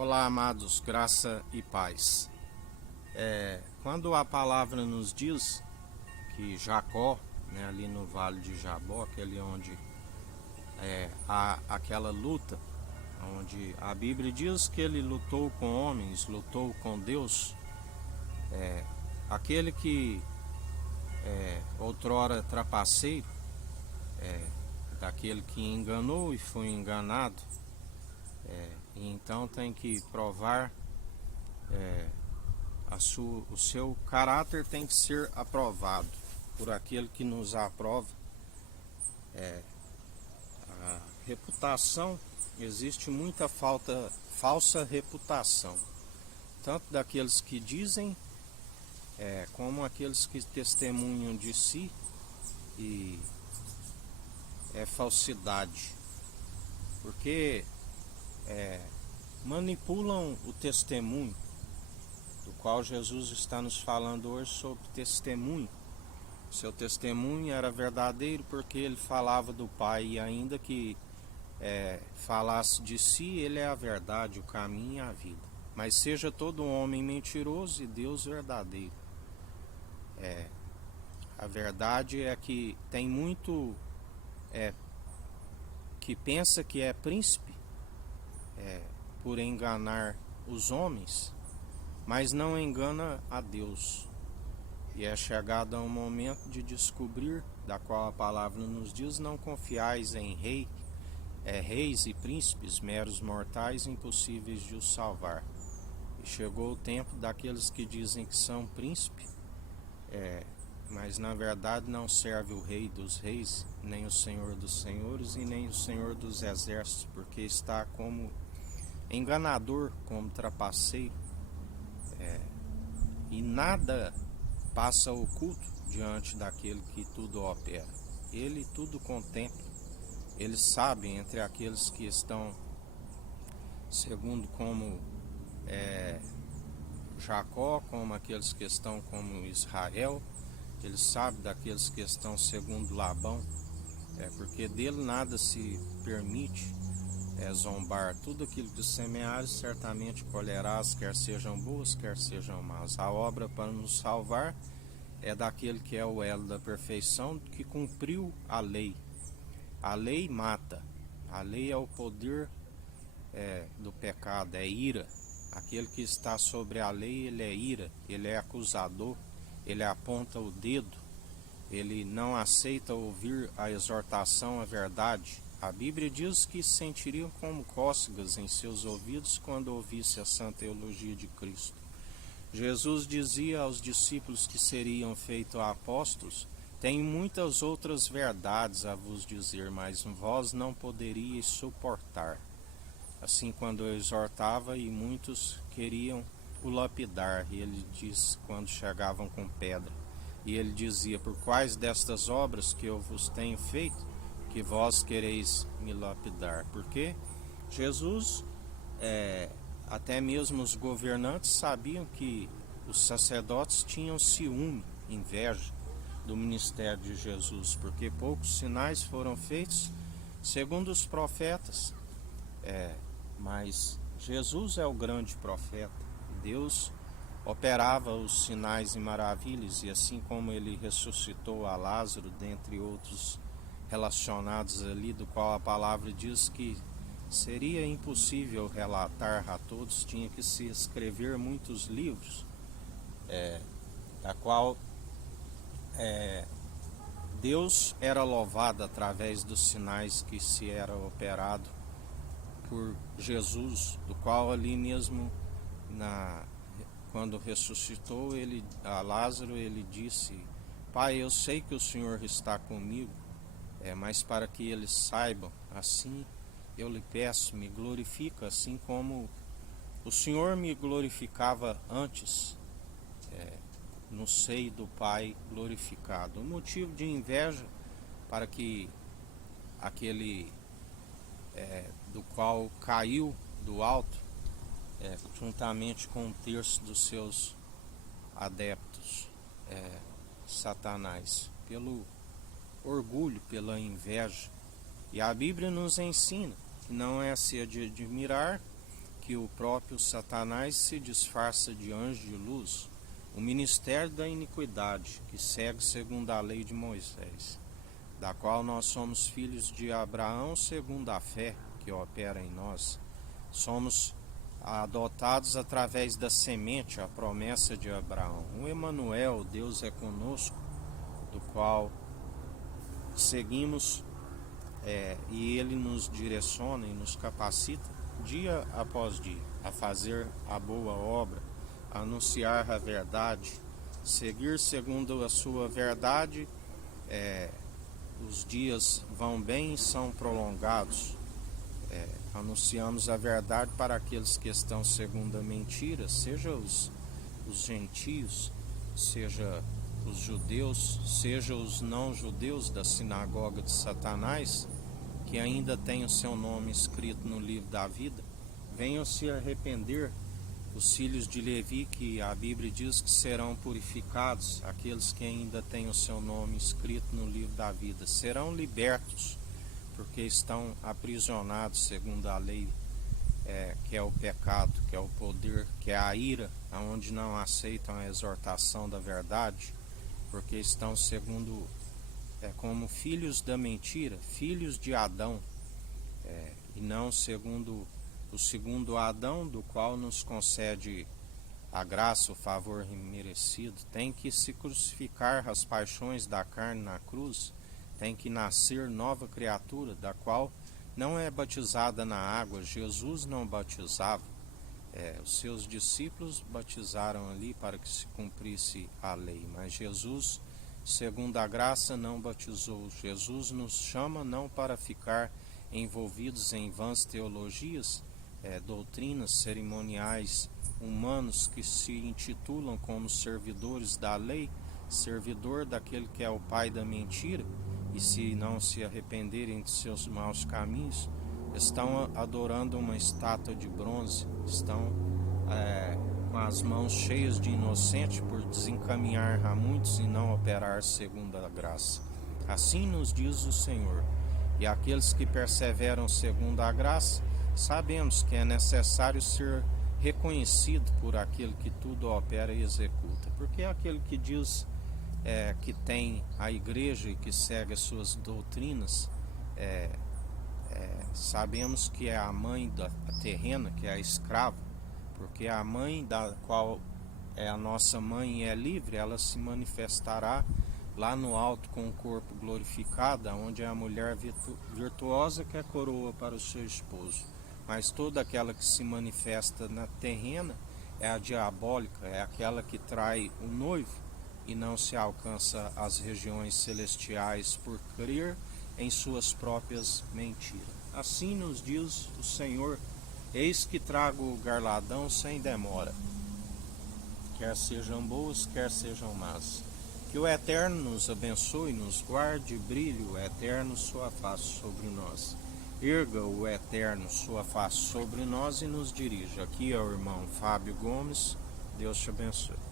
Olá, amados, graça e paz. Quando a palavra nos diz que Jacó, ali no vale de Jabó, aquele onde há aquela luta, onde a Bíblia diz que ele lutou com homens, lutou com Deus, aquele que outrora trapaceiro, daquele que enganou e foi enganado, e então tem que provar, o seu caráter tem que ser aprovado por aquele que nos aprova. A reputação, existe muita falsa reputação, tanto daqueles que dizem, como aqueles que testemunham de si, e é falsidade, porque manipulam o testemunho, do qual Jesus está nos falando hoje sobre testemunho. Seu testemunho era verdadeiro porque ele falava do Pai, e ainda que falasse de si, ele é a verdade, o caminho e a vida. Mas seja todo homem mentiroso e Deus verdadeiro. A verdade é que tem muito que pensa que é príncipe por enganar os homens, mas não engana a Deus. E é chegado um momento de descobrir, da qual a palavra nos diz: não confiais em reis e príncipes, meros mortais, impossíveis de os salvar. E chegou o tempo daqueles que dizem que são príncipes, mas na verdade não serve o Rei dos Reis, nem o Senhor dos Senhores e nem o Senhor dos Exércitos, porque está como enganador, como trapaceiro, e nada passa oculto diante daquele que tudo opera. Ele tudo contempla, ele sabe entre aqueles que estão segundo como Jacó, como aqueles que estão como Israel. Ele sabe daqueles que estão segundo Labão, porque dele nada se permite zombar. Tudo aquilo que semeares certamente colherás, quer sejam boas, quer sejam más. A obra para nos salvar é daquele que é o elo da perfeição, que cumpriu a lei. A lei mata, a lei é o poder do pecado, é ira. Aquele que está sobre a lei, ele é ira, ele é acusador, ele aponta o dedo, ele não aceita ouvir a exortação à verdade. A Bíblia diz que sentiriam como cócegas em seus ouvidos quando ouvisse a santa teologia de Cristo. Jesus dizia aos discípulos que seriam feitos apóstolos: tenho muitas outras verdades a vos dizer, mas vós não poderíeis suportar. Assim, quando eu exortava, e muitos queriam o lapidar, e ele disse, quando chegavam com pedra, e ele dizia: por quais destas obras que eu vos tenho feito, que vós quereis me lapidar? Porque Jesus, até mesmo os governantes sabiam que os sacerdotes tinham ciúme, inveja do ministério de Jesus, porque poucos sinais foram feitos segundo os profetas, mas Jesus é o grande profeta. Deus operava os sinais e maravilhas, e assim como ele ressuscitou a Lázaro, dentre outros relacionados ali, do qual a palavra diz que seria impossível relatar a todos, tinha que se escrever muitos livros, da qual Deus era louvado através dos sinais que se era operado por Jesus, do qual ali mesmo, quando ressuscitou a Lázaro, ele disse: Pai, eu sei que o Senhor está comigo, mas para que eles saibam, assim eu lhe peço, me glorifica, assim como o Senhor me glorificava antes, no seio do Pai glorificado. Um motivo de inveja para que aquele do qual caiu do alto, juntamente com um terço dos seus adeptos, Satanás, pelo orgulho, pela inveja. E a Bíblia nos ensina que não é se de admirar que o próprio Satanás se disfarça de anjo de luz, o ministério da iniquidade, que segue segundo a lei de Moisés, da qual nós somos filhos de Abraão segundo a fé que opera em nós. Somos adotados através da semente, a promessa de Abraão. O Emanuel, Deus é conosco, do qual seguimos e Ele nos direciona e nos capacita dia após dia a fazer a boa obra, a anunciar a verdade, seguir segundo a sua verdade. Os dias vão bem e são prolongados. Anunciamos a verdade para aqueles que estão segundo a mentira, seja os gentios, seja os judeus, seja os não judeus da sinagoga de Satanás, que ainda têm o seu nome escrito no livro da vida. Venham se arrepender, os filhos de Levi, que a Bíblia diz que serão purificados, aqueles que ainda têm o seu nome escrito no livro da vida, serão libertos, porque estão aprisionados segundo a lei, que é o pecado, que é o poder, que é a ira, onde não aceitam a exortação da verdade, porque estão segundo, como filhos da mentira, filhos de Adão, e não segundo o segundo Adão, do qual nos concede a graça, o favor merecido. Tem que se crucificar as paixões da carne na cruz, tem que nascer nova criatura, da qual não é batizada na água. Jesus não batizava, os seus discípulos batizaram ali para que se cumprisse a lei, mas Jesus, segundo a graça, não batizou. Jesus nos chama não para ficar envolvidos em vãs teologias, doutrinas cerimoniais humanos que se intitulam como servidores da lei, servidor daquele que é o pai da mentira, e se não se arrependerem de seus maus caminhos, estão adorando uma estátua de bronze, estão com as mãos cheias de inocente por desencaminhar a muitos e não operar segundo a graça. Assim nos diz o Senhor. E aqueles que perseveram segundo a graça, sabemos que é necessário ser reconhecido por aquele que tudo opera e executa, porque aquele que diz que tem a igreja e que segue as suas doutrinas, sabemos que é a mãe da terrena, que é a escrava, porque a mãe da qual é a nossa mãe e é livre, ela se manifestará lá no alto com o corpo glorificado, onde é a mulher virtuosa que é coroa para o seu esposo. Mas toda aquela que se manifesta na terrena é a diabólica, é aquela que trai o noivo e não se alcança as regiões celestiais por crer em suas próprias mentiras. Assim nos diz o Senhor: eis que trago o galardão sem demora, quer sejam boas, quer sejam más. Que o Eterno nos abençoe, nos guarde, brilhe o Eterno sua face sobre nós. Erga o Eterno sua face sobre nós e nos dirija. Aqui é o irmão Fábio Gomes. Deus te abençoe.